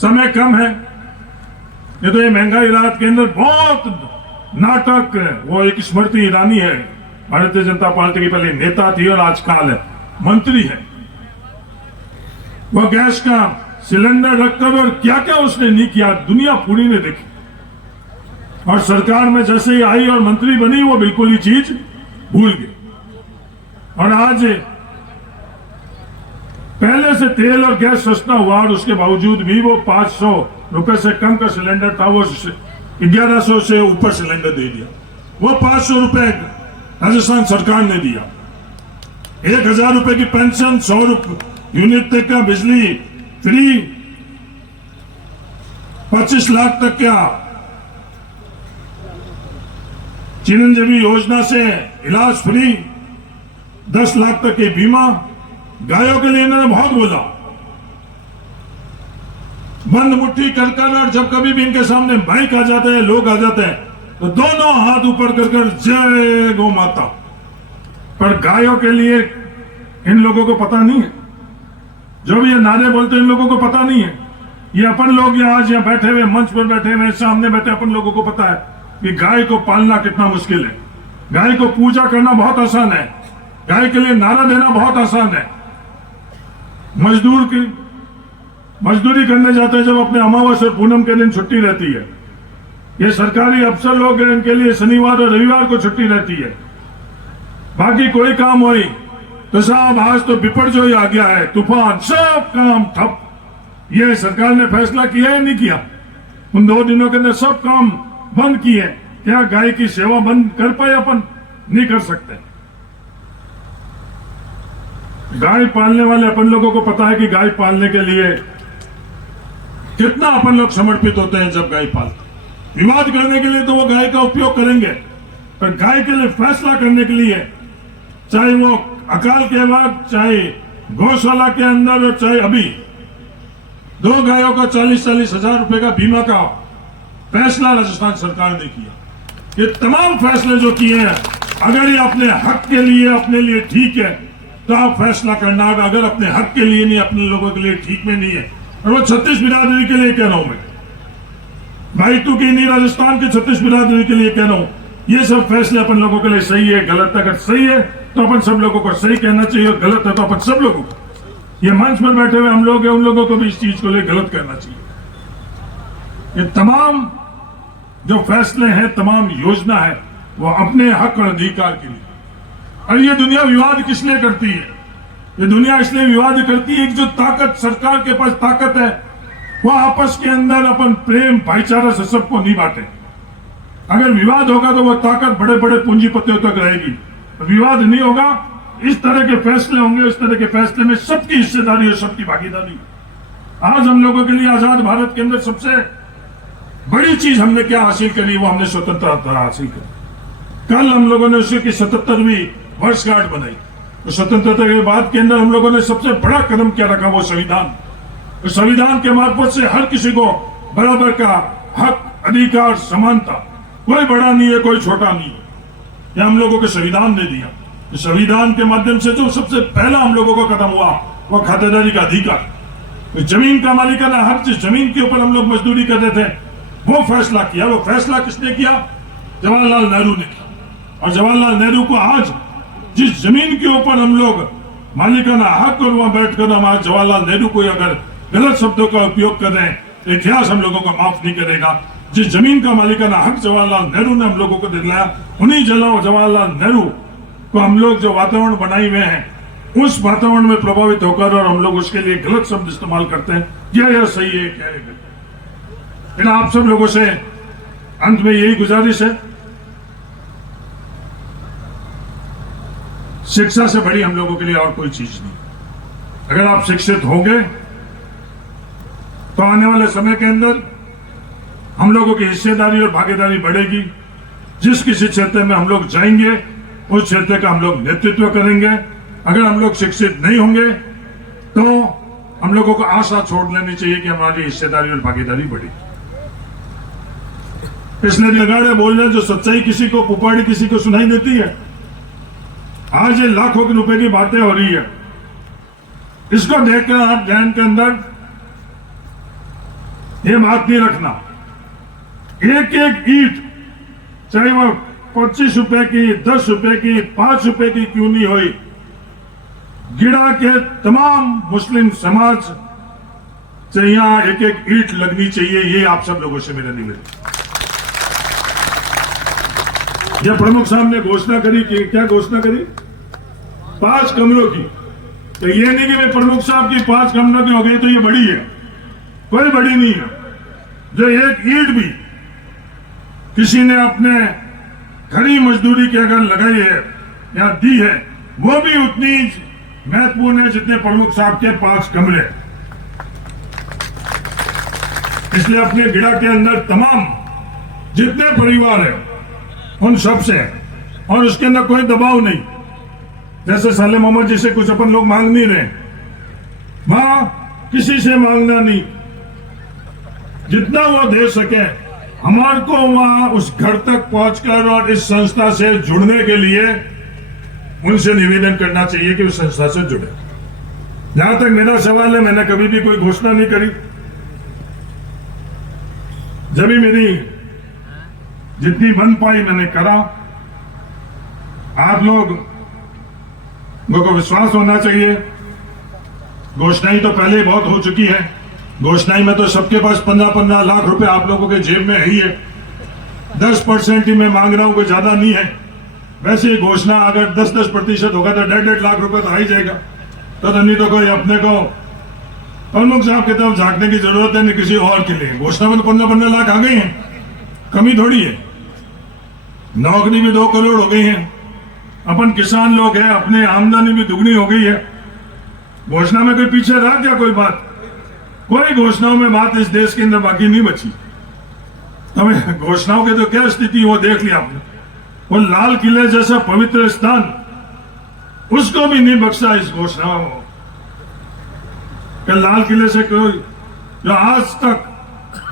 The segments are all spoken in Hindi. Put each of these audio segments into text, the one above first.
समय कम है, ये तो ये महंगाई राहत के अंदर बहुत नाटक है। वो एक स्मृति ईरानी है, भारतीय जनता पार्टी की पहले नेता थी और आजकल मंत्री है। वो गैस का सिलेंडर रखकर और क्या क्या उसने नहीं किया, दुनिया पूरी ने देखी। और सरकार में जैसे ही आई और मंत्री बनी वो बिल्कुल ही चीज भूल गई। और आज पहले से तेल और गैस सस्ता हुआ और उसके बावजूद भी वो 500 रुपए से कम का सिलेंडर था, वो 1100 से ऊपर सिलेंडर दे दिया। वो 500 रुपए राजस्थान सरकार ने दिया। 1000 रुपए की पेंशन, 100 यूनिट तक का बिजली फ्री, 25 लाख तक का चिरंजीवी योजना से इलाज फ्री, 10 लाख तक के बीमा। गायों के लिए इन्होंने बहुत बोला, बंद मुट्ठी कर और जब कभी भी इनके सामने बाइक आ जाते हैं, लोग आ जाते हैं, तो दोनों हाथ ऊपर कर जय गौ माता। पर गायों के लिए इन लोगों को पता नहीं है, जो भी ये नारे बोलते हैं इन लोगों को पता नहीं है। ये अपन लोग आज यहाँ बैठे हुए, मंच पर बैठे हुए, सामने बैठे, अपन लोगों को पता है कि गाय को पालना कितना मुश्किल है। गाय को पूजा करना बहुत आसान है, गाय के लिए नारा देना बहुत आसान है। मजदूरी करने जाते हैं जब अपने अमावस और पूनम के दिन छुट्टी रहती है। ये सरकारी अफसर लोग हैं, इनके लिए शनिवार और रविवार को छुट्टी रहती है। बाकी कोई काम हुई तो साहब आज तो बिपरजोई ही आ गया है, तूफान, सब काम ठप। ये सरकार ने फैसला किया है नहीं किया, उन 2 दिनों के अंदर सब काम बंद किए। क्या गाय की सेवा बंद कर पाए? अपन नहीं कर सकते। गाय पालने वाले अपन लोगों को पता है कि गाय पालने के लिए कितना अपन लोग समर्पित होते हैं। जब गाय पालते, विवाद करने के लिए तो वो गाय का उपयोग करेंगे, पर गाय के लिए फैसला करने के लिए, चाहे वो अकाल के बाद, चाहे गौशाला के अंदर और चाहे अभी, 2 गायों का 40-40 हजार रुपए का बीमा का फैसला राजस्थान सरकार ने किया। ये तमाम फैसले जो किए हैं, अगर ये अपने हक के लिए, अपने लिए ठीक है तो आप फैसला करना। अगर अपने हक के लिए नहीं, अपने लोगों के लिए ठीक में नहीं है, और वो 36 बिरादरी के लिए कह रहा हूं मैं, भाई तू की नहीं, राजस्थान के 36 बिरादरी के लिए कह रहा हूं, ये सब फैसले अपन लोगों के लिए सही है। गलत अगर सही है तो अपन सब लोगों को सही कहना चाहिए, और गलत है तो अपन सब लोगों को, ये मंच पर बैठे हुए हम लोग हैं, उन लोगों को भी इस चीज को लिए गलत कहना चाहिए। ये तमाम जो फैसले हैं, तमाम योजना है, वो अपने हक और अधिकार के लिए। और ये दुनिया विवाद किस लिए करती है? ये दुनिया इसलिए विवाद करती है कि जो ताकत सरकार के पास ताकत है, वो आपस के अंदर अपन प्रेम भाईचारा से सबको नहीं बांटे। अगर विवाद होगा तो वो ताकत बड़े बड़े पूंजीपतियों तक रहेगी। विवाद नहीं होगा, इस तरह के फैसले होंगे, इस तरह के फैसले में सबकी हिस्सेदारी और सबकी भागीदारी। आज हम लोगों के लिए आजाद भारत के अंदर सबसे बड़ी चीज हमने क्या हासिल करी? वो हमने स्वतंत्रता हासिल करी। कल हम लोगों ने उसकी 77वीं वर्षगांठ बनाई। तो स्वतंत्रता के बाद के अंदर हम लोगों ने सबसे बड़ा कदम क्या रखा? वो संविधान। तो संविधान के मार्फत से हर किसी को बराबर का हक, अधिकार, समानता, कोई बड़ा नहीं है, कोई छोटा नहीं है, यह हम लोगों के संविधान ने दिया। तो संविधान के माध्यम से जो सबसे पहला हम लोगों का कदम हुआ वो खातेदारी का अधिकार। तो जमीन का मालिकाना हक, जिस जमीन के ऊपर हम लोग मजदूरी करते थे, वो फैसला किया। वो फैसला किसने किया? जवाहरलाल नेहरू ने किया। और जवाहरलाल नेहरू को आज जिस जमीन के ऊपर हम लोग मालिकाना हक, और वहां बैठकर हम आज जवाहरलाल नेहरू को अगर गलत शब्दों का उपयोग कर रहे हैं, तो इतिहास हम लोगों को माफ नहीं करेगा। जिस जमीन का मालिकाना हक जवाहरलाल नेहरू ने हम लोगों को दिलाया, उन्हीं जवाहरलाल नेहरू को हम लोग जो वातावरण बनाए हुए हैं, उस वातावरण में प्रभावित होकर और हम लोग उसके लिए गलत शब्द इस्तेमाल करते हैं। यह सही है, क्या है? फिर आप सब लोगों से अंत में यही गुजारिश है, शिक्षा से बड़ी हम लोगों के लिए और कोई चीज नहीं। अगर आप शिक्षित होंगे तो आने वाले समय के अंदर हम लोगों की हिस्सेदारी और भागीदारी बढ़ेगी। जिस किसी क्षेत्र में हम लोग जाएंगे, उस क्षेत्र का हम लोग नेतृत्व करेंगे। अगर हम लोग शिक्षित नहीं होंगे तो हम लोगों को आशा छोड़ लेनी चाहिए कि हमारी हिस्सेदारी और भागीदारी बढ़ेगी। पिछले नगाड़े बोल रहे, जो सच्चाई किसी को, पुपाड़ी किसी को सुनाई देती है। आज ये लाखों के रुपए की बातें हो रही है, इसको देखकर आप ध्यान के अंदर ये बात नहीं रखना। एक एक ईंट चाहे वो 25 रुपए की, 10 रुपए की, 5 रुपए की क्यों नहीं हुई, गिड़ा के तमाम मुस्लिम समाज से यहां एक एक ईंट लगनी चाहिए। ये आप सब लोगों से मेरा निवेदन। जब प्रमुख साहब ने घोषणा करी कि क्या घोषणा करी, 5 कमरों की, तो ये नहीं कि मैं प्रमुख साहब की 5 कमरों की हो गई तो ये बड़ी है, कोई बड़ी नहीं है। जो एक ईंट भी किसी ने अपने खड़ी मजदूरी की अगर लगाई है या दी है, वो भी उतनी महत्वपूर्ण है जितने प्रमुख साहब के 5 कमरे। इसलिए अपने गिड़ा के अंदर तमाम जितने परिवार है उन सब से, और उसके अंदर कोई दबाव नहीं, जैसे साले मोहम्मद जी से कुछ अपन लोग मांग नहीं रहे, वहां किसी से मांगना नहीं, जितना वो दे सके हमारे को वहां उस घर तक पहुंचकर और इस संस्था से जुड़ने के लिए उनसे निवेदन करना चाहिए कि उस संस्था से जुड़े। जहां तक मेरा सवाल है, मैंने कभी भी कोई घोषणा नहीं करी। जब भी मेरी जितनी बन पाई मैंने करा। आप लोगों को विश्वास होना चाहिए, घोषणाएं तो पहले बहुत हो चुकी है। घोषणाएं में तो सबके पास 15-15 लाख रुपए आप लोगों के जेब में ही है। 10% ही मैं मांग रहा हूं, कोई ज्यादा नहीं है। वैसे घोषणा अगर 10% होगा तो 1.5 लाख रुपए तो आ ही जाएगा। तो नहीं तो कोई अपने को प्रमुख साहब की तरफ झांकने की जरूरत है, नहीं किसी और के लिए। घोषणा में तो 15-15 लाख आ गई हैं, कमी थोड़ी है। नौकरी भी 2 करोड़ हो गई है। अपन किसान लोग हैं, अपने आमदनी भी दुगनी हो गई है। घोषणा में कोई पीछे रह क्या कोई बात? कोई घोषणाओं में बात इस देश के अंदर बाकी नहीं बची। हमें घोषणाओं की तो क्या स्थिति वो देख लिया आपने। वो लाल किले जैसा पवित्र स्थान, उसको भी नहीं बख्शा इस घोषणा में। लाल किले से कोई जो आज तक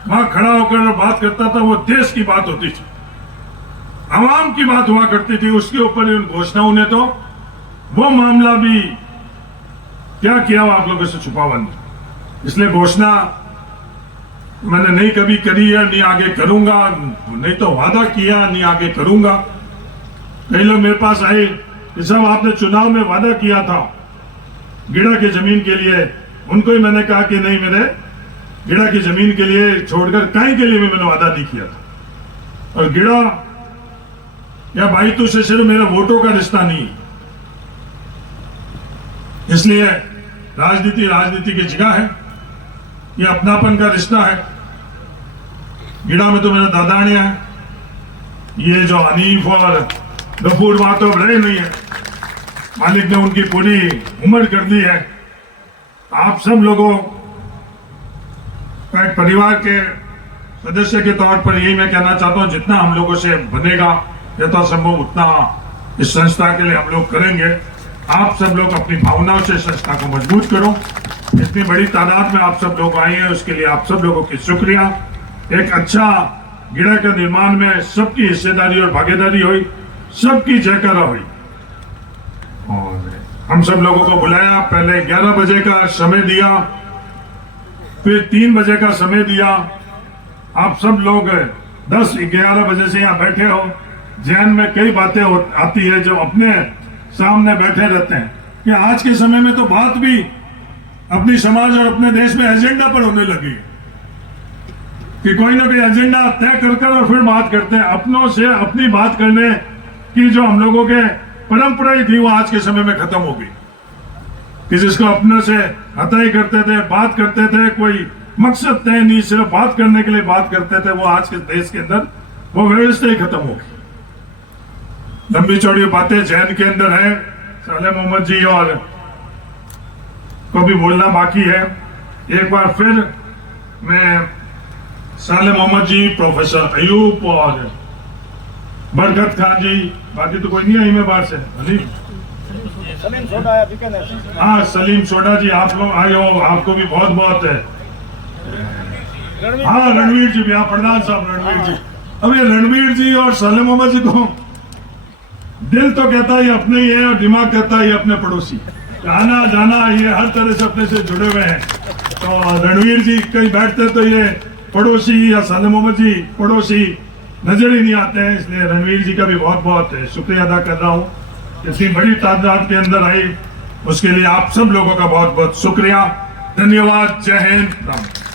वहां खड़ा होकर बात करता था, वो देश की बात होती थी, आवाम की बात हुआ करती थी। उसके ऊपर उन घोषणाओं ने तो वो मामला भी क्या किया वो आप लोगों से छुपावा नहीं। इसलिए घोषणा मैंने नहीं कभी करी है, नहीं आगे करूंगा, नहीं तो वादा किया, नहीं आगे करूंगा। कई लोग मेरे पास आए कि साहब आपने चुनाव में वादा किया था गिड़ा की जमीन के लिए। उनको ही मैंने कहा कि नहीं, मेरे गिड़ा की जमीन के लिए छोड़कर कहीं के लिए भी मैंने वादा नहीं किया था। और गिड़ा या भाई तो से सिर्फ मेरे वोटों का रिश्ता नहीं, इसलिए राजनीति की जगह है, ये अपनापन का रिश्ता है। गिड़ा में तो मेरा दादानिया है, ये जो हनीफ और गफूर वहां तो रहे नहीं है, मालिक ने उनकी पूरी उम्र कर दी है। आप सब लोगों का एक परिवार के सदस्य के तौर पर यही मैं कहना चाहता हूं, जितना हम लोगों से बनेगा यथासंभव उतना इस संस्था के लिए हम लोग करेंगे। आप सब लोग अपनी भावनाओं से संस्था को मजबूत करो। इतनी बड़ी तादाद में आप सब लोग आए हैं, उसके लिए आप सब लोगों की शुक्रिया। एक अच्छा गिड़ा के निर्माण में सबकी हिस्सेदारी और भागीदारी हुई, सबकी जयकारा हुई। और हम सब लोगों को बुलाया, पहले 11 बजे का समय दिया, फिर 3 बजे का समय दिया। आप सब लोग 10-11 बजे से यहाँ बैठे हो। ध्यान में कई बातें आती है जो अपने सामने बैठे रहते हैं कि आज के समय में तो बात भी अपनी समाज और अपने देश में एजेंडा पर होने लगी है कि कोई ना कोई एजेंडा तय कर और फिर बात करते हैं। अपनों से अपनी बात करने की जो हम लोगों के परंपरा ही थी, वो आज के समय में खत्म हो गई कि जिसको अपने से हताई करते थे, बात करते थे, कोई मकसद तय नहीं, सिर्फ बात करने के लिए बात करते थे, वो आज के देश के अंदर वो व्यवस्था ही खत्म हो गई। लंबी चौड़ी बातें जहन के अंदर है। साले मोहम्मद जी और को भी बोलना बाकी है। एक बार फिर मैं साले मोहम्मद जी, प्रोफेसर अयूब और बरकत खान जी, बाकी तो कोई नहीं आई मैं बाहर से, सलीम सोडा, हाँ सलीम सोडा जी, आप लोग आए हो, आपको भी बहुत बहुत है। हाँ रणवीर जी भी, हाँ प्रधान साहब रणवीर जी। अब ये रणवीर जी और साले मोहम्मद जी को दिल तो कहता है अपने ही है और दिमाग कहता है अपने पड़ोसी। आना जाना ये हर तरह से अपने से जुड़े हुए हैं। तो रणवीर जी कहीं बैठते तो ये पड़ोसी या साले मोहम्मद जी पड़ोसी नजर ही नहीं आते हैं, इसलिए रणवीर जी का भी बहुत बहुत शुक्रिया अदा कर रहा हूँ। इतनी बड़ी तादाद के अंदर आई, उसके लिए आप सब लोगों का बहुत बहुत शुक्रिया, धन्यवाद। जय हिंद।